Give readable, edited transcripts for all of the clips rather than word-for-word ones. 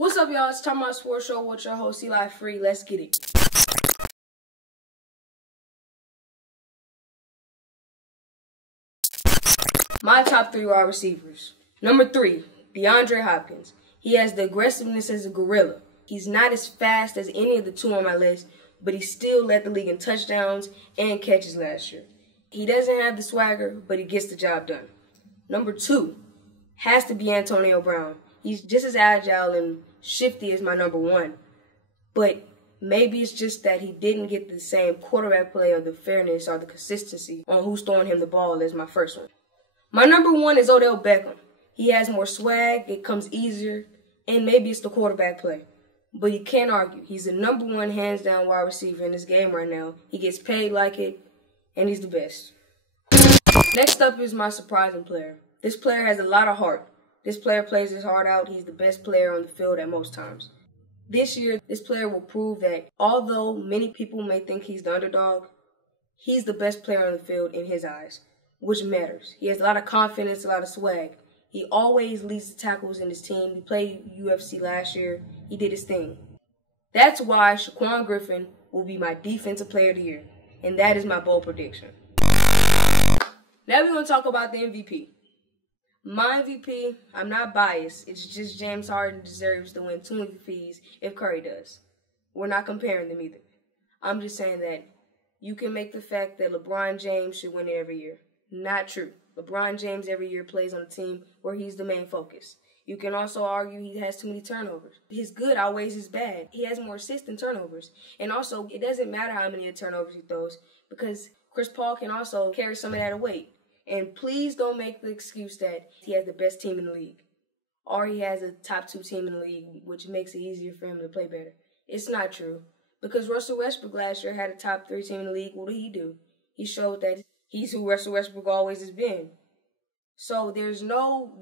What's up, y'all? It's Timeout Sports Show with your host, Eli Free. Let's get it. My top 3 wide receivers. Number 3, DeAndre Hopkins. He has the aggressiveness as a gorilla. He's not as fast as any of the 2 on my list, but he still led the league in touchdowns and catches last year. He doesn't have the swagger, but he gets the job done. Number 2 has to be Antonio Brown. He's just as agile and shifty as my number 1. But maybe it's just that he didn't get the same quarterback play or the fairness or the consistency on who's throwing him the ball as my first one. My number 1 is Odell Beckham. He has more swag, it comes easier, and maybe it's the quarterback play. But you can't argue. He's the number 1 hands-down wide receiver in this game right now. He gets paid like it, and he's the best. Next up is my surprising player. This player has a lot of heart. This player plays his heart out. He's the best player on the field at most times. This year, this player will prove that although many people may think he's the underdog, he's the best player on the field in his eyes, which matters. He has a lot of confidence, a lot of swag. He always leads the tackles in his team. He played UFC last year. He did his thing. That's why Shaquan Griffin will be my defensive player of the year, and that is my bold prediction. Now we're going to talk about the MVP. My MVP, I'm not biased. It's just James Harden deserves to win 2 MVPs if Curry does. We're not comparing them either. I'm just saying that you can make the fact that LeBron James should win it every year. Not true. LeBron James every year plays on a team where he's the main focus. You can also argue he has too many turnovers. His good outweighs his bad. He has more assists than turnovers. And also, it doesn't matter how many turnovers he throws because Chris Paul can also carry some of that weight. And please don't make the excuse that he has the best team in the league or he has a top 2 team in the league, which makes it easier for him to play better. It's not true because Russell Westbrook last year had a top 3 team in the league. What did he do? He showed that he's who Russell Westbrook always has been. So there's no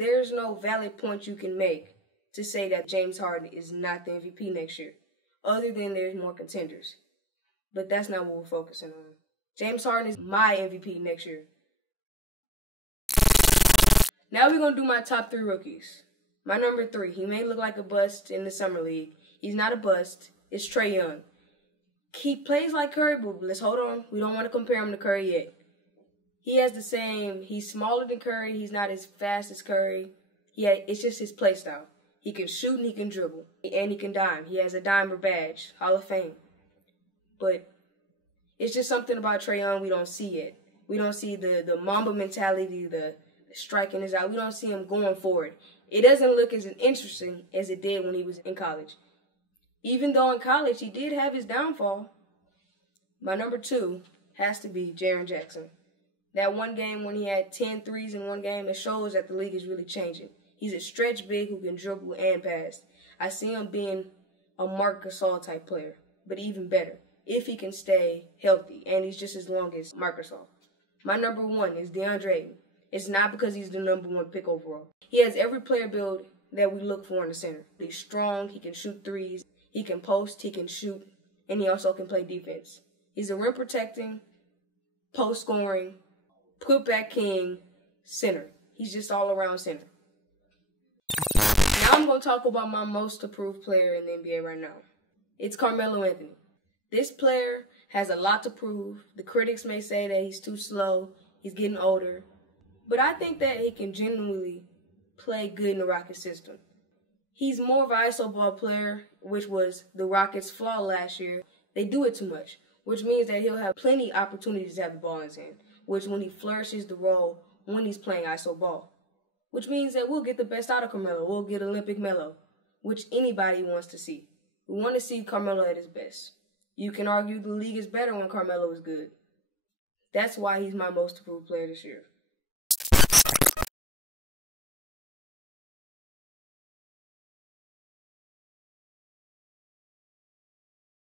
valid point you can make to say that James Harden is not the MVP next year, other than there's more contenders. But that's not what we're focusing on. James Harden is my MVP next year. Now we're going to do my top 3 rookies. My number 3, he may look like a bust in the Summer League. He's not a bust. It's Trae Young. He plays like Curry, but let's hold on. We don't want to compare him to Curry yet. He has the same, he's smaller than Curry. He's not as fast as Curry. It's just his play style. He can shoot and he can dribble. And he can dime. He has a dimer badge, Hall of Fame. But it's just something about Trae Young we don't see yet. We don't see the Mamba mentality, the striking his out. We don't see him going forward. It doesn't look as interesting as it did when he was in college. Even though in college he did have his downfall. My number 2 has to be Jaren Jackson. That one game when he had 10 threes in one game, it shows that the league is really changing. He's a stretch big who can dribble and pass. I see him being a Marc Gasol type player, but even better if he can stay healthy and he's just as long as Marc Gasol. My number 1 is DeAndre Ayton. It's not because he's the number 1 pick overall. He has every player build that we look for in the center. He's strong, he can shoot threes, he can post, he can shoot, and he also can play defense. He's a rim protecting, post scoring, put back king center. He's just all around center. Now I'm going to talk about my most approved player in the NBA right now. It's Carmelo Anthony. This player has a lot to prove. The critics may say that he's too slow, he's getting older. But I think that he can genuinely play good in the Rockets system. He's more of an iso ball player, which was the Rockets' flaw last year. They do it too much, which means that he'll have plenty of opportunities to have the ball in his hand, which when he flourishes the role when he's playing iso ball, which means that we'll get the best out of Carmelo. We'll get Olympic Melo, which anybody wants to see. We want to see Carmelo at his best. You can argue the league is better when Carmelo is good. That's why he's my most approved player this year.